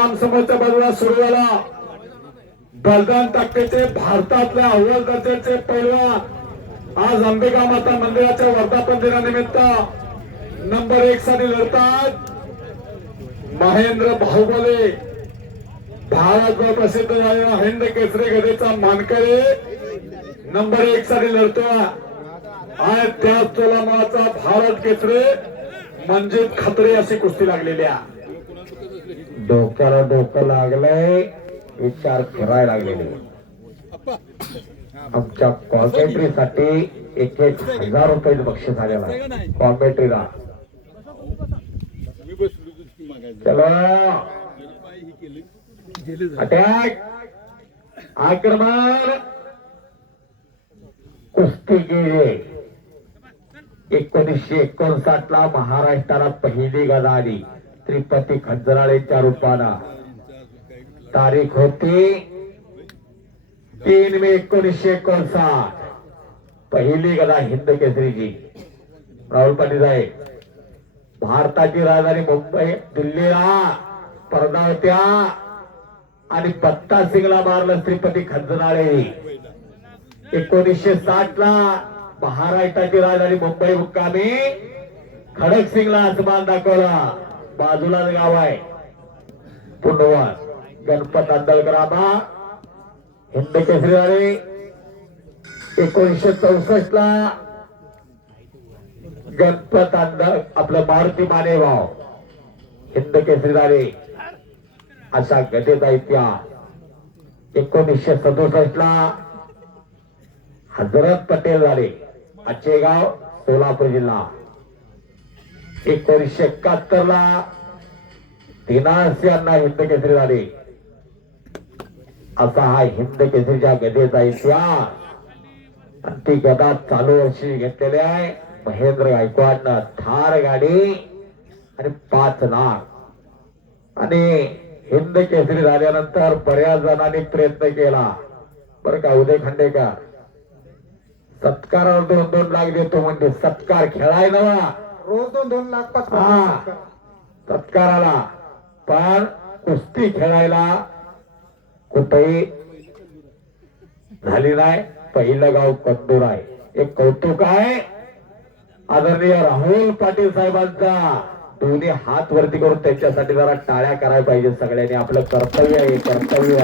काम समोरच्या बाजूला सुरू झाला. बलदान ताकदीचे भारतातले अव्वल दर्जाचे पैलवान आज अंबिका माता मंदिराच्या वर्धापन दिनानिमित्त नंबर 1 साठी लढतात. महेंद्र बाहुबले भारतभर प्रसिद्ध झालेला हिंद केसरी गदेचा मानकरी नंबर 1 साठी लढतोय. आणि त्याच तोलामाचा भारत केसरी मंजित खत्रे अशी कुस्ती लागलेली आहे. डोक्याला डोकं लागलंय, विचार फिरायला लागलेले. आमच्या कॉमेंट्रीसाठी 1,000 रुपये बक्षीस आलेला आहे कॉमेंट्रीला. चलो अटॅक आक्रमण कुस्ती केली. 1959 ला महाराष्ट्राला पहिली गदा आली श्रीपती खंजराळेच्या रूपानं. तारीख होती 3 मे 1959. पहिली गदा हिंद केसरीची. राहुल पाटील साहेब, भारताची राजधानी मुंबई दिल्लीला स्पर्धा होत्या आणि पत्ता सिंगला मारलं श्रीपती खंजराळे. 1960 ला महाराष्ट्राची राजधानी मुंबई मुक्कामी खडक सिंगला आसमान दाखवला. बाजूलाच गाव आहे पुंडवास. गणपत आंदळकरांना हिंद केसरी झाले. 1964 ला गणपत आपलं मारुती मानेभाव हिंद केसरी झाले. असा गदेचा इतिहास. 1967 ला हजरत पटेल झाले. आचेगाव सोलापूर जिल्हा. 1971 ला दिनास यांना हिंद केसरी झाले. असा हा हिंद केसरीच्या गदेचा इतिहास. आणि ती गदा चालू वर्षी घेतलेली आहे महेंद्र गायकवाडनं. थार गाडी आणि 5 लाख. आणि हिंद केसरी झाल्यानंतर बऱ्याच जणांनी प्रयत्न केला बरं का. उदय खांडेकर सत्कारावर 2-2 लाख देतो म्हणजे सत्कार खेळाय नवा रोज 2-2 लाख सत्काराला. पण कुस्ती खेळायला कुठेही झाली नाही. पहिलं गाव कंदूर आहे. एक कौतुक आहे आदरणीय राहुल पाटील साहेबांचा. दोन्ही हात वरती करून त्यांच्यासाठी जरा टाळ्या करायला पाहिजे सगळ्यांनी. आपलं कर्तव्य आहे, कर्तव्य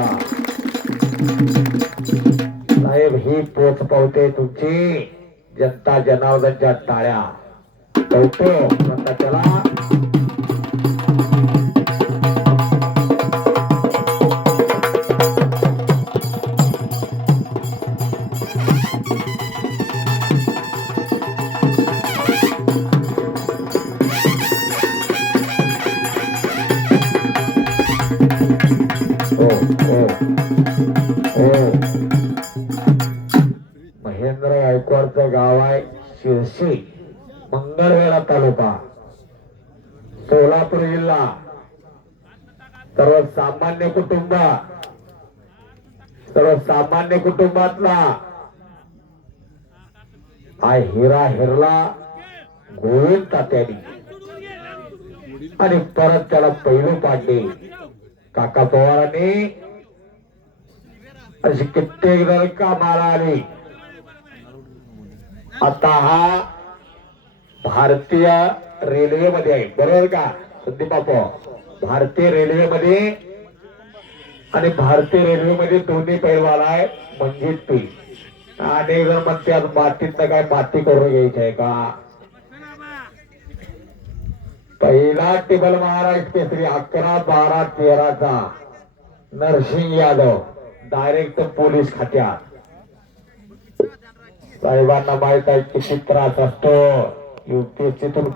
साहेब. ही पोच पावते तुमची जनता जनार्दनच्या टाळ्या कौतुक. आता चला महेंद्र गायकवाडचं गाव आहे शिरशी, मंगळवेढा तालुका, सोलापूर जिल्हा. सर्वसामान्य कुटुंबातला हा हिरा हिरला गोविंद तात्यानी. आणि परत त्याला पैलू पाडले काका पवारांनी. अशी कित्येक जण कामाला आली. आता हा भारतीय रेल्वे मध्ये आहे बरोबर का संदीप बापू. भारतीय रेल्वे मध्ये आणि भारतीय रेल्वे मध्ये दोन्ही पैलवान आहे मंजित पी. अनेक जण म्हणतात मातीतनं काय माती करून घ्यायची आहे का. पहिला टेबल महाराष्ट्र केसरी 11, 12, 13 चा नरसिंग यादव डायरेक्ट पोलीस खात्यात. साहेबांना माहित आहे किती त्रास असतो. युपीएससीतून